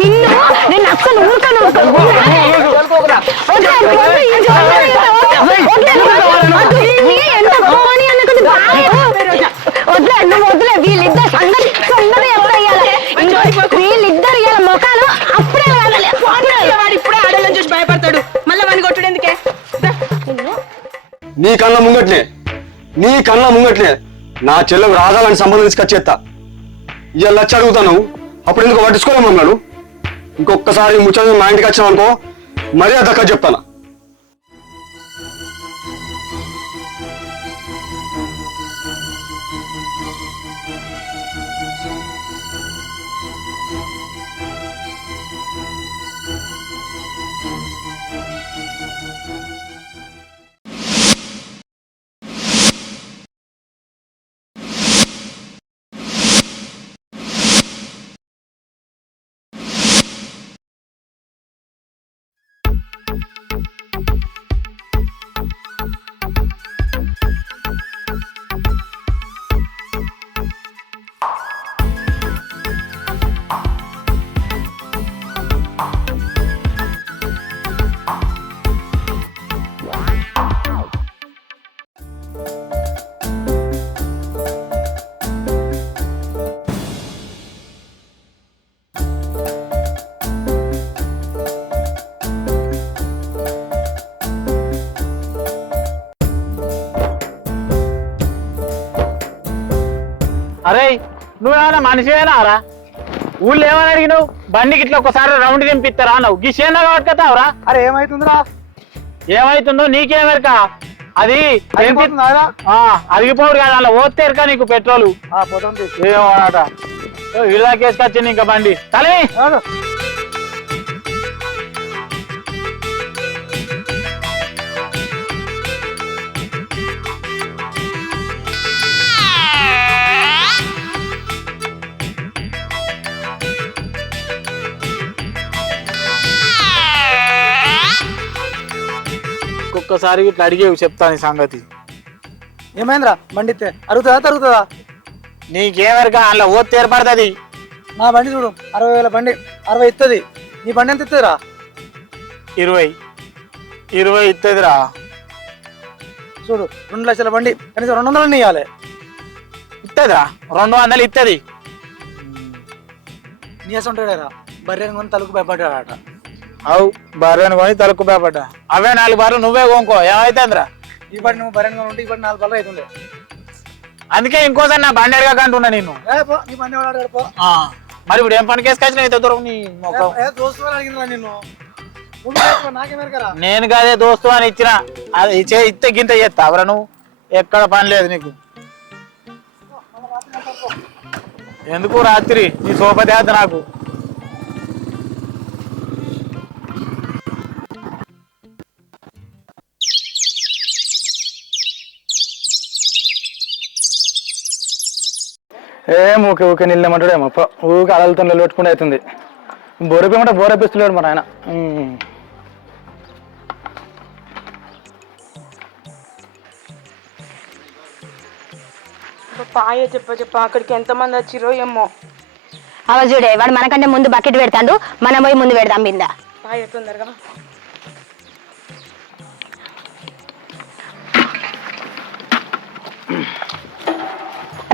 నిన్ను నేను అసలు ఊరుతాను వద్లే నువ్వు వద్దులే వీళ్ళిద్దరు సందడి సందడి వీళ్ళిద్దరు ఇలా మొఖాలు అప్పుడే వాడు ఇప్పుడే ఆడలని చూసి భయపడతాడు మళ్ళీ వాడిని కొట్టుడు ఎందుకే నీ కళ్ళ ముంగట్లే నా చెల్లెకు రాగాలని సంబంధం తీసుకొచ్చేస్తా ఇలా వచ్చి అడుగుతాను అప్పుడు ఎందుకు పట్టించుకోలేము అన్నాడు ఇంకొకసారి ముచ్చట మా ఇంటికి వచ్చినావు అనుకో మరీ దక్క చెప్తాను అరే నువ్వేమన్నా మనిషివేనా రా ఊళ్ళో ఏమని అడిగినావు బండికి ఇట్లా ఒకసారి రౌండ్ దింపిస్తారా అన్నావు గిషేనా పట్టుకొస్తావురా అరే ఏమైతుందిరా ఏమైతుందో నీకేమెరక అది అరిగిపోడు కదా అలా ఓతే ఎరక నీకు పెట్రోలు ఏమోనట ఇళ్ళకేసుకొచ్చింది ఇంకా బండి తలే ఒక్కసారి ఇట్లా అడిగేవి చెప్తాను సంగతి ఏమైందిరా బండి అరుగుతుందా తరుగుతుందా నీకేమెరక అలా ఓతే ఏర్పడుతుంది నా బండి చూడు 60,000 బండి 60 ఇస్తుంది నీ బండి ఎంత ఇస్తుందిరా 20 ఇస్తుందిరా చూడు 2 లక్షల బండి కనీసం 200 ఇవ్వాలి ఇస్తుందిరా 200 ఇస్తుంది నీసం ఉంటాడారా బర్రెని కొని తలుకు భయపడ్డాడట అవు బర్రెను కొని తలుకు భయపడ్డా అవే 4 బార్లు నువ్వే కొనుక్కో ఏమైతుందిరా ఈ బండి నువ్వు బర్రెని కొని ఉంటే ఈ బండి 4 బార్లు అవుతుండే అందుకే ఇంకోసారి నా బండి అడగకంటున్నా నేను నీ బండి వాడు మరి ఇప్పుడు ఏం పని కేసుకొచ్చిన అయితే దూరం నీ దోస్తు అడిగిందా నిన్ను నాకేమేరకరా నేను కాదే దోస్తు అని ఇచ్చిన అది ఇస్తే గింత చేస్తా అవరా నువ్వు ఎక్కడ పని లేదు నీకు ఎందుకు రాత్రి నీ సోపతి అద్ద నాకు ఊకే ఊకే నిల్లమంటాడేమో ఊకే అలలతో పెట్టుకుంటే అవుతుంది బోరేపేమంటే బోరేపిస్తున్నాడు మరి ఆయన పాయ చెప్ప అక్కడికి ఎంతమంది వచ్చిరో ఏమో అవ చూడే వాడు మనకంటే ముందు బకెట్ పెడతాడు మనం పోయి ముందు పెడతాం బింద పాయ తొందరగా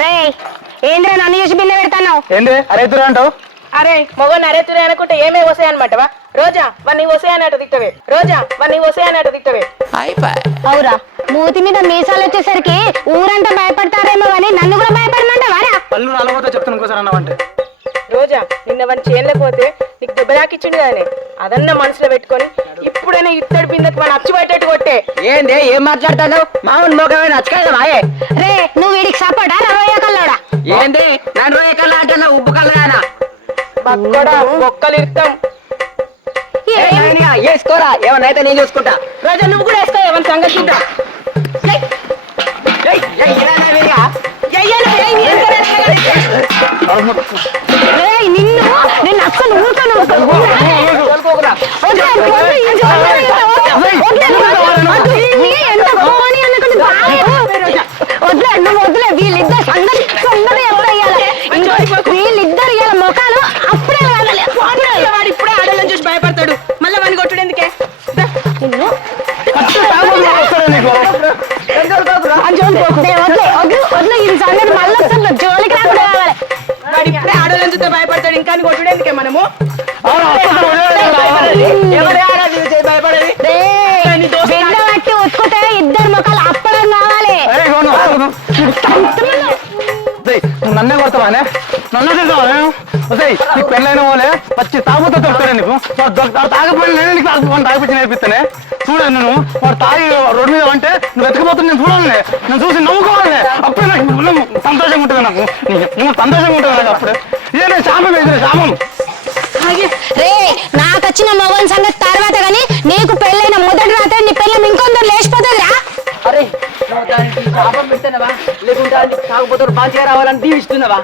రే ఏంద్రా నన్ను చూసి బిందె పెడతాను ఏంటి అరేతురా అంటావు అరే మొగన్ అరేతురే అనుకుంటే ఏమే వస్తాయన్నమాటవా రోజా వాడిని వస్తాయన్నట్టు తిట్టవే అవురా మూతి మీద మీసాలు వచ్చేసరికి ఊరంతా భయపడతారేమో అని నన్ను కూడా భయపడమంటావారా పళ్ళు రాలబోతే చెప్తాను ఇంకోసారి అన్నావంటే రోజా నిన్న వాడిని చేయలేకపోతే నీకు దెబ్బ దాకిచ్చిండు కదనే అదన్నా మనసులో పెట్టుకొని ఇప్పుడైనా ఇత్తడి బిందెకి మన అచ్చి పట్టేట్టు కొట్టే ఏంది ఏం మాట్లాడతాను మామూలు మోగమే నచ్చలేదు మాయే రే నువ్వు వీడికి సపోర్టా రవయ్య కల్లోడా ఏంది నేను రోయ కళ్ళ అంటున్నా ఉప్పు కళ్ళగానా బక్కడా బొక్కలు ఇస్తాం వేసుకోరా ఏమన్నా అయితే నేను చూసుకుంటా రోజా నువ్వు కూడా వేసుకో ఏమన్నా సంగతి చూద్దా నిన్ను నేను అసలు ఊరుతాను వద్లే నువ్వు వద్దులే వీళ్ళిద్దరు సందడి సందడి వీళ్ళిద్దరు దాన్ని కొట్టుడేందుకే మనము భయపడేది బిడ్డ పట్టి ఉతుకుతే ఇద్దరు ముఖాలు అప్పడం కావాలి. నువ్వు నన్నే కొడతావానే, నన్ను తింటావానే? వస్తాయి నీకు పెళ్ళైన వాళ్ళే వచ్చి తాగుతూ దొరుకుతానే నీకు. తాగపోయిన నేను నీకు తాగిపించి నేర్పిస్తానే. చూడండి నువ్వు వాడు తాగి రోడ్డు మీద అంటే నువ్వు వెతకపోతుంది నేను చూడాలి, నేను చూసి నవ్వుకోవాలి. అప్పుడే నాకు సంతోషంగా ఉంటుంది, నాకు నువ్వు సంతోషంగా ఉంటుంది నాకు అప్పుడే. ఇదే నేను శాపం వేసిన శాపం. రే నాకు వచ్చిన మగన్ సంగతి తర్వాత గాని నీకు పెళ్ళైన మొదటి రాత్రి నీ పెళ్ళం ఇంకొందరు లేచిపోతుందిరా. అరే నువ్వు దానికి శాపం పెడుతున్నావా లేకుంటే అది తాగుపోతారు బాగా రావాలని దీవిస్తున్నావా?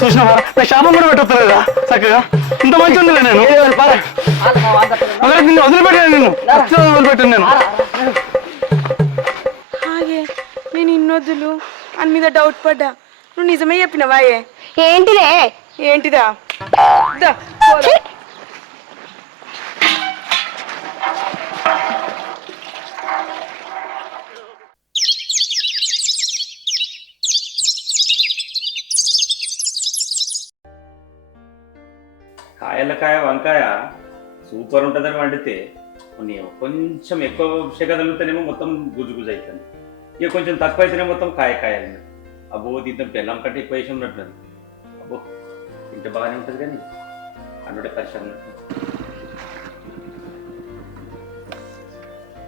చూసినావా నా శాపం కూడా పెట్టలేదా చక్కగా? ఇంత మంచి ఉండలే నేను. నిన్ను వదిలిపెట్టాను, నిన్ను వదిలిపెట్టాను నేను. హాగే నేను ఇన్నొద్దులు అని మీద డౌట్ పడ్డా. నువ్వు నిజమే చెప్పినవాయే? ఏంటిదే? ఏంటిదా? దా, పోదాం. కాయలకాయ వంకాయ సూపర్ ఉంటుందని వండితే కొంచెం ఎక్కువ షెగ తగిలితేనేమో మొత్తం గుజు గుజు అవుతుంది, ఇక కొంచెం తక్కువ అయితేనే మొత్తం కాయ కాయాలి. అబ్బో దీంతో బెల్లం కంటే ఎక్కువ వేసి ఉన్నట్టుంది. అబ్బో ఇంత బాగానే ఉంటుంది కానీ అన్నుడే పరిశ్రమ ఉన్నట్టు.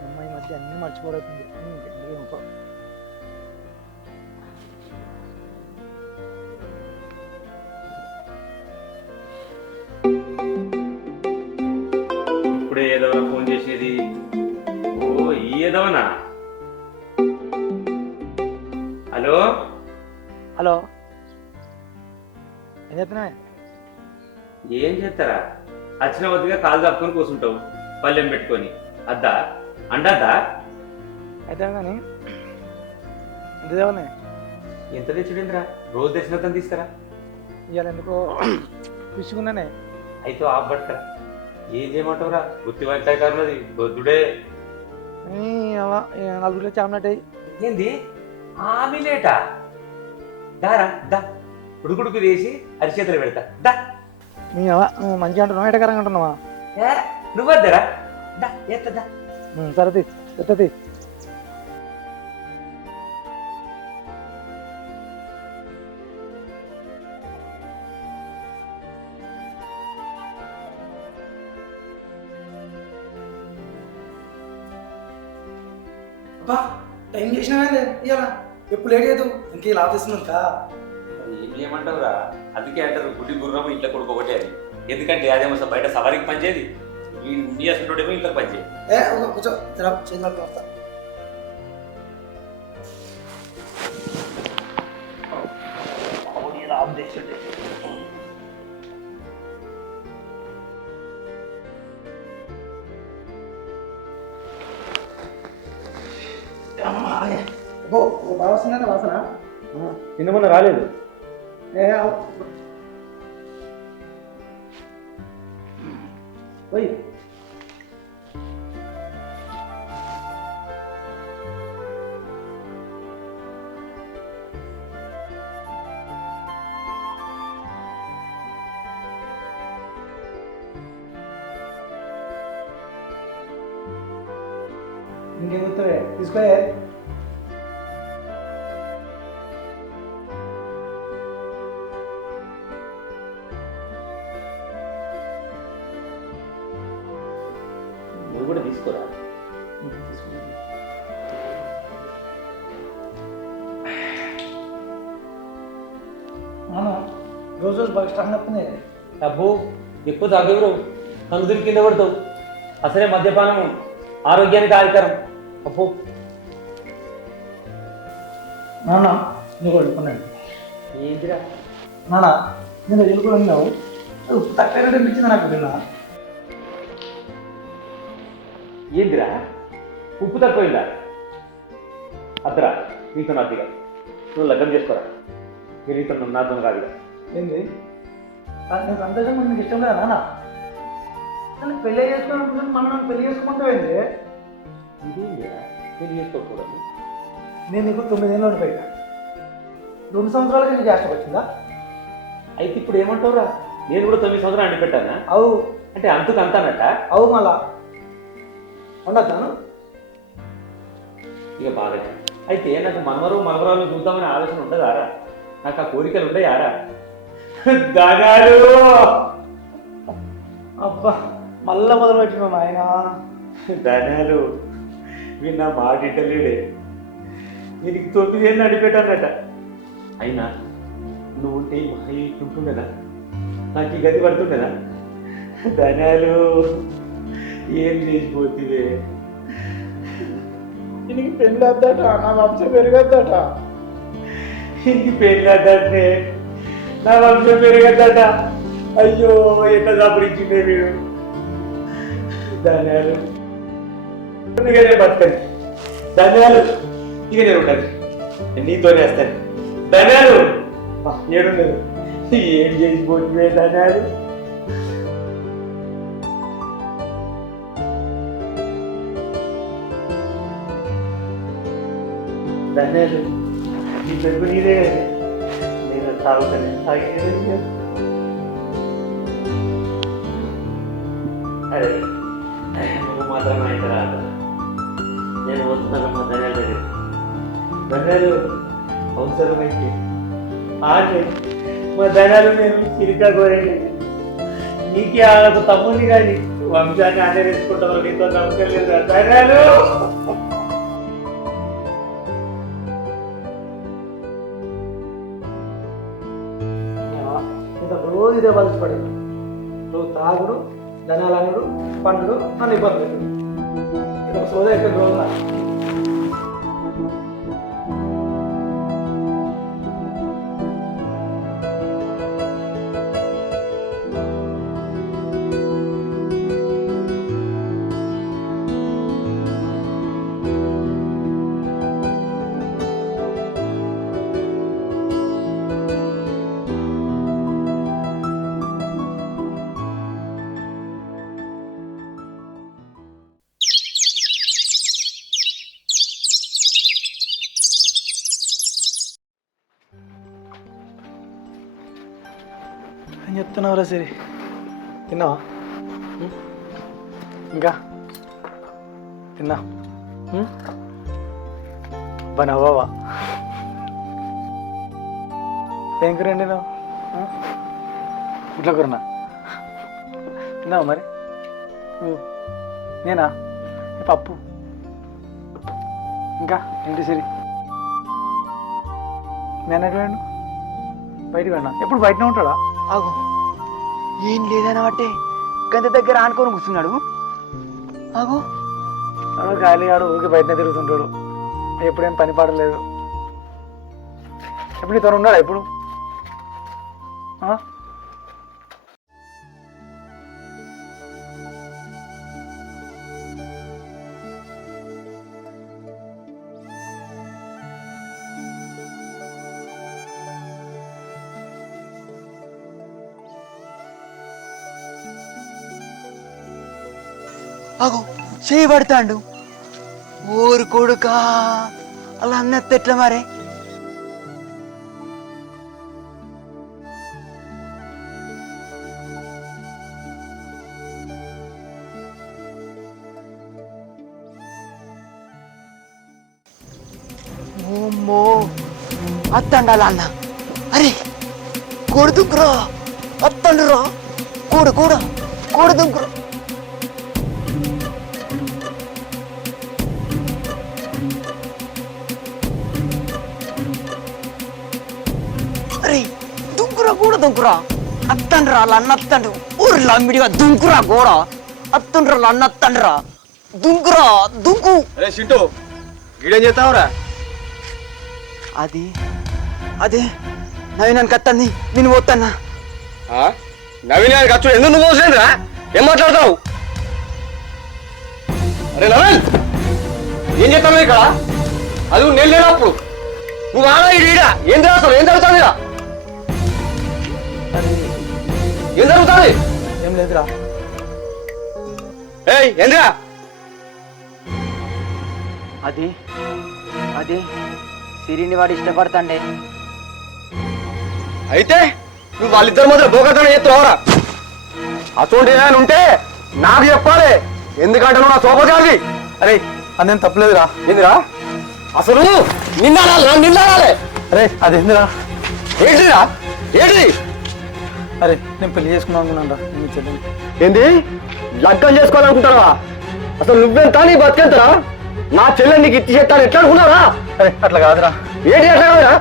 అమ్మాయి మధ్య అన్ని మర్చిపోతుంది. ఇప్పుడే ఏదోనా ఫోన్ చేసేది? ఓ ఈ ఏదోనా? హలో హలో, ఏం చెప్తున్నా? ఏం చేస్తారా? వచ్చిన వద్దుగా కాలు తప్పుకొని కూర్చుంటావు పల్లెం పెట్టుకొని. అద్దా అండద్దా? అయితే కానీ ఎంత దేవనే ఎంత తెచ్చుడేంద్రా? రోజు తెచ్చినంత తీసుకురా. ఇవాళ ఎందుకో పిచ్చుకున్నానే. అయితే ఆఫ్ పట్టుకరా. ఏం చేయమంటావురా? గుత్తి వంకాయ కారున్నది దొద్దుడే. నలుగురిలో చామనట్టు ఏంది ఆమిలేటా? దారా దా ఉడుకుడుకు వేసి అరిచేతులు పెడతా దా. మంచిగా అంటున్నావా ఎటకరంగా అంటున్నావా? నువ్వద్దరా దా ఎత్తదా. సరే ఎత్తది. టైం చేసినా ఇవాళ ఎప్పుడు లేట్ చేయదు ఇంకే లాభేస్తుందంతా. ఏం చేయమంటావురా? అందుకే అంటారు గుడి గుర్రము ఇంట్లో కొడుకు ఒకటే అని. ఎందుకంటే అదేమో బయట సవారికి పనిచేది, నీ అసలుడేమో ఇంట్లో పనిచేది. కొంచెం చేయాలి వస్తా. బాగా వస్తుందా వాసన? నిన్న మొన్న రాలేదు. పోయి ఇంకేం చెప్తావే? తీసుకోయే. నువ్వు కూడా తీసుకోరా. రోజు రోజు బాగా స్ట్రాంగ్ అవుతుంది. అబ్బో ఎక్కువ తాగేవరు కందులు కింద పడతావు. అసలే మద్యపానం ఆరోగ్యానికి హానికరం. అబ్బో నాన్న నువ్వు వెళ్ళుకున్నాడు. ఏంటిరా నాన్న నేను వెళ్ళుకుని ఉన్నావు తక్కువ అనిపించింది నాకు. పిల్ల ఏందిరా ఉప్పు తక్కువైందా? అద్దరా నీతో నాదిగా నువ్వు లగ్గం చేసుకోరా. మీరు నీతో నాతో కాదుగా. ఏంది నేను సంతోషం నీకు ఇష్టం లేదా నాన్న? నన్ను పెళ్ళి చేసుకోవాలనుకుంటున్నాను, మళ్ళీ నన్ను పెళ్లి చేసుకుంటూ ఏంది? ఇదేంటిరా పెళ్లి చేసుకోకూడదు? నేను నీకు 9 ఏళ్ళు ఉండిపోయా. 2 సంవత్సరాలకి నీకు చేష్టకు వచ్చిందా? అయితే ఇప్పుడు ఏమంటావురా? నేను కూడా 9 సంవత్సరాలు అండి పెట్టానా? అవు అంటే అంతకు అంతానట. అవు మళ్ళా ఉండద్దాను. ఇక బాగా అయితే నాకు మనవరాలు చూద్దామనే ఆలోచన ఉండదారా? నాకు ఆ కోరికలు ఉండయారా? దానాలు అబ్బా మళ్ళా మొదలు పెట్టినాం ఆయన. ధనాలు వీడు నా మాట ఇంటలేడే. వీరికి 9 ఏళ్ళు నడిపెట్టానట. అయినా నువ్వు ఉంటే ఉంటుండేనా? నాకు ఈ గది పడుతుండేనా? ధనాలు ఏం చేసిపోతుంది? దీనికి పెళ్ళి వద్దట, నా వంశం పెరగద్దట. ఇంటికి పెళ్ళి అడ్డే నా వంశం పెరగద్దట. అయ్యో ఎట్లా దాపురించిందే వీడు. ధన్యాలు ఇకనే బతకని. ధన్యాలు ఇక నేను ఉంటాను, నీతోనే వేస్తాను. ధన్యాలు ఏడుండదు. ఏం చేసిపోతుందే ధన్యాలు. ధన్యాలు నీ పెరుగు నీదే. నేను తాగుతాను, తాగి అరే నువ్వు మాత్రం అయితే రాదు. నేను వస్తున్నాను మా ధన్యాల దగ్గర. ధన్యాలు అవసరమైతే ఆకే మా ధన్యాలు నేను చిరికా కోరండి. నీకే ఆకు తమ్ముని కానీ వంశాన్ని ఆచరించుకుంటాను. నీతో నమ్మకం లేదు ధన్యాలు. ఇంకా రోజు ఇదే బలిసి పడింది. నువ్వు తాగుడు, ధనాలనుడు, పండుడు, నన్ను ఇబ్బంది పెట్టు. ఇది ఒక సోద ఎక్కడ రోజున ఏం చెప్తున్నావురా సరే? తిన్నావా? ఇంకా తిన్నా బనవ్వవా? ఏం కూరండి నువ్వు? ఇట్లా కూరనా తిన్నావా మరి? నేనా? పప్పు. ఇంకా ఏంటి సరే? నేను ఎటు వెళ్ళను? బయటకు వెళ్ళినా? ఎప్పుడు బయటనే ఉంటాడా? ఆగు, ఏం లేదన్న బట్టే గంత దగ్గర ఆనుకొని కూర్చున్నాడు. ఆగు, గాలిగాడు ఊరికి బయటనే తిరుగుతుంటాడు. ఎప్పుడేం పని పాడలేదు. ఎప్పుడు నీతో ఉన్నాడా ఇప్పుడు? ఆగు, చేయి పడతాడు. ఊరు కొడుకా అలా అన్నట్టు ఎట్లా మరే? ఓమ్మో అత్తండాల అన్న. అరే కొడుదుకురా, అత్తండురా, కొడుదుకురా. దుంకురా అత్తండ్రా అన్న అత్తండు. ఊర్లో అమ్మిడిగా దుంకురా గోడ అత్తుండ్రా అన్న అత్తండ్రా. దుంకురా దుంకు. అరే సింటూ గీడేం చేస్తావురా? అదే నవీనానికి అత్తంది, నేను పోతాన్నా. నవీన్ గారికి ఖర్చు ఎందుకు నువ్వు పోసలేదురా? ఏం మాట్లాడతావు? అరే నవీన్ ఏం చేస్తావు ఇక్కడ? అది నేను లేనప్పుడు నువ్వు ఆడా ఈడ ఏం చేస్తావు? ఏం జరుగుతుంది? ఏం జరుగుతుంది? ఏం లేదురా. ఏంద్రా? అది సిరిని వాడు ఇష్టపడతాండే. అయితే నువ్వు వాళ్ళిద్దరి మధ్య బోకతనం చేస్తున్నావురా అటువంటి ఏమైనా ఉంటే నాకు చెప్పాలి, ఎందుకంటే నువ్వు నా సోపజాలి. అరే అదేం తప్పలేదురా. ఏందిరా అసలు నిందాలి. అరే అదేందిరా. ఏంటిరా ఏంటి? అరే నేను పెళ్లి చేసుకున్నాం అనుకున్నాను రా నీ చెల్లెని. ఏంది లగ్గం చేసుకోవాలనుకుంటారా? అసలు నువ్వెంత నీ బతికెంతరా? నా చెల్లెని నీకు ఇచ్చి చెప్తాను ఎట్లా అనుకున్నారా? అరే అట్లా కాదురా. ఏంటి అట్లా కాదురా?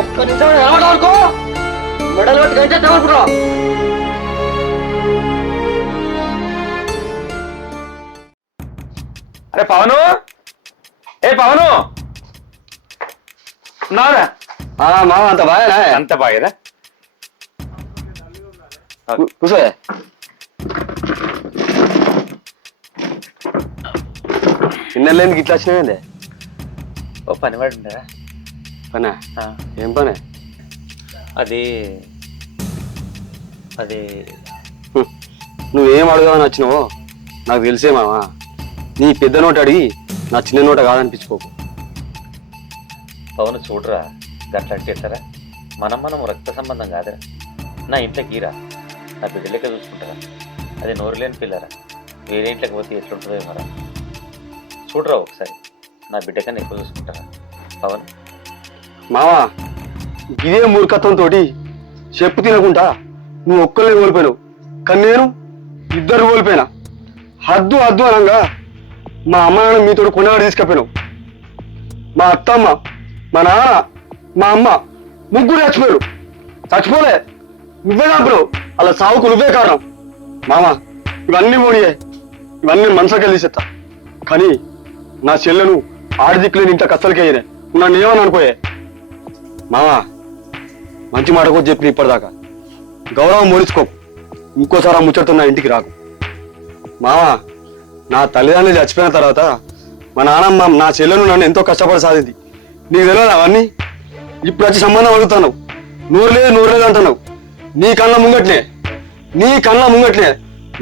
ఒక్క నిమిషం ఏమనుకో మెడల్ పట్టి గంటేస్తామనుకుంటున్నావు. అరే పవను, ఏ పవను ఉన్నావురా? మామ అంత బాగా అంత బాగేదా? కూర్చో. ఇన్నెళ్ళేందుకు ఇట్లా వచ్చినావేందే? ఓ పని వాడు ఉండరా? పనే? ఏం పనే? అది అది నువ్వేం అడుగుదామని వచ్చినావో నాకు తెలిసే మావా. నీ పెద్ద నోట అడిగి నా చిన్న నోట కాదనిపించుకోకు. పవన్ చూడరా, గట్లా చేస్తారా? మనం రక్త సంబంధం కాదురా. నా ఇంట్లోకి రా, నా బిడ్డ లెక్క చూసుకుంటారా? అది నోరు లేని పిల్లరా, వేరే ఇంట్లోకి పోతే ఎట్లుంటుందో ఏమరా. చూడరా ఒకసారి, నా బిడ్డ కన్నా ఎక్కువ చూసుకుంటారా పవన్? మావా ఇదే మూర్ఖత్వంతో చెప్పు తినకుండా నువ్వు ఒక్కరిని కోల్పోయినావు, కానీ నేను ఇద్దరు కోల్పోయినా. హద్దు అనంగా మా అమ్మ నాన్న మీతో కొనేవాడు తీసుకపోయినావు. మా అత్తమ్మ, మా నాన్న, మా అమ్మ ముగ్గురు చచ్చిపోయారు. చచ్చిపోలే, నువ్వే చంపినావు. అలా సావుకు నువ్వే కారణం. మామ ఇవన్నీ పోనీయే, ఇవన్నీ మనసుకి వెళ్ళి చెప్తా. కానీ నా చెల్లెను ఆడిదిక్కులేని ఇంత కష్టలకేయనే నన్ను ఏమని అనుకోయే. మామా మంచి మాట కూడా చెప్పి ఇప్పటిదాకా గౌరవం మోడించుకో. ఇంకోసారి ఆ ముచ్చటతో నా ఇంటికి రాకు. మామా నా తల్లిదండ్రులు చచ్చిపోయిన తర్వాత మా నాన్నమ్మ నా చెల్లెను నన్ను ఎంతో కష్టపడి సాధింది. నీకు తెలియదు అవన్నీ? ఇప్పుడు వచ్చి సంబంధం అడుగుతున్నావు, నూరు లేదు అంటున్నావు. నీ కళ్ళ ముంగట్నే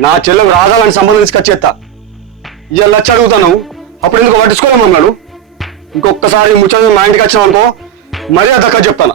నా చెల్లెకు రాజాలని సంబంధం తీసుకొచ్చేస్తా. ఇవాళ వచ్చి అడుగుతాను, అప్పుడు ఎందుకు పట్టించుకోలేము అన్నాడు. ఇంకొకసారి ముచ్చట మా ఇంటికి వచ్చినావు అనుకో, మరీ దక్క చెప్తాను.